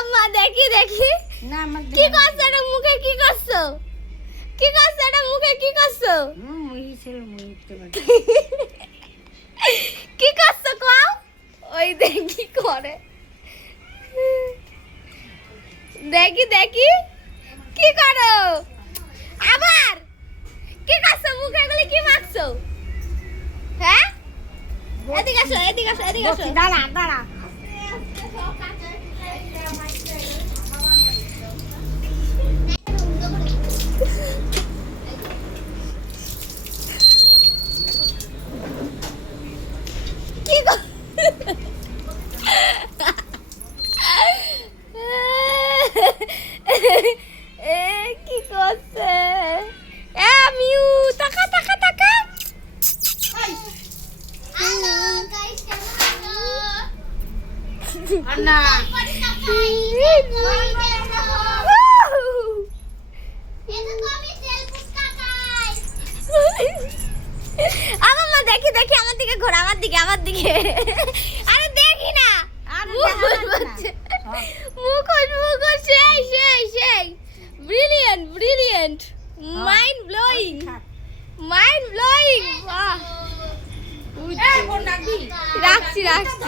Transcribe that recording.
আম্মা দেখি দেখি না আমার কি করছো এটা মুখে কি করছো কি করছো এটা মুখে কি করছো মুই ছিল মুই কি করছো কও ওই দেখি করে দেখি দেখি কি করো আবার কি করছো মুখে গুলি কি মাখছো হ্যাঁ এদিকে আসো এদিকে আসো এদিকে আসো দাঁড়া দাঁড়া কি কর- এ কি করছে এ মিউ টাকা টাকা টাকা না আমার মা দেখি দেখি আমার দিকে ঘোরা আমার দিকে আরে দেখি না মুখোশ সেই সেই সেই ব্রিলিয়েন্ট ব্রিলিয়েন্ট মাইন্ড ব্লোয়িং বাহ রাখছি রাখছি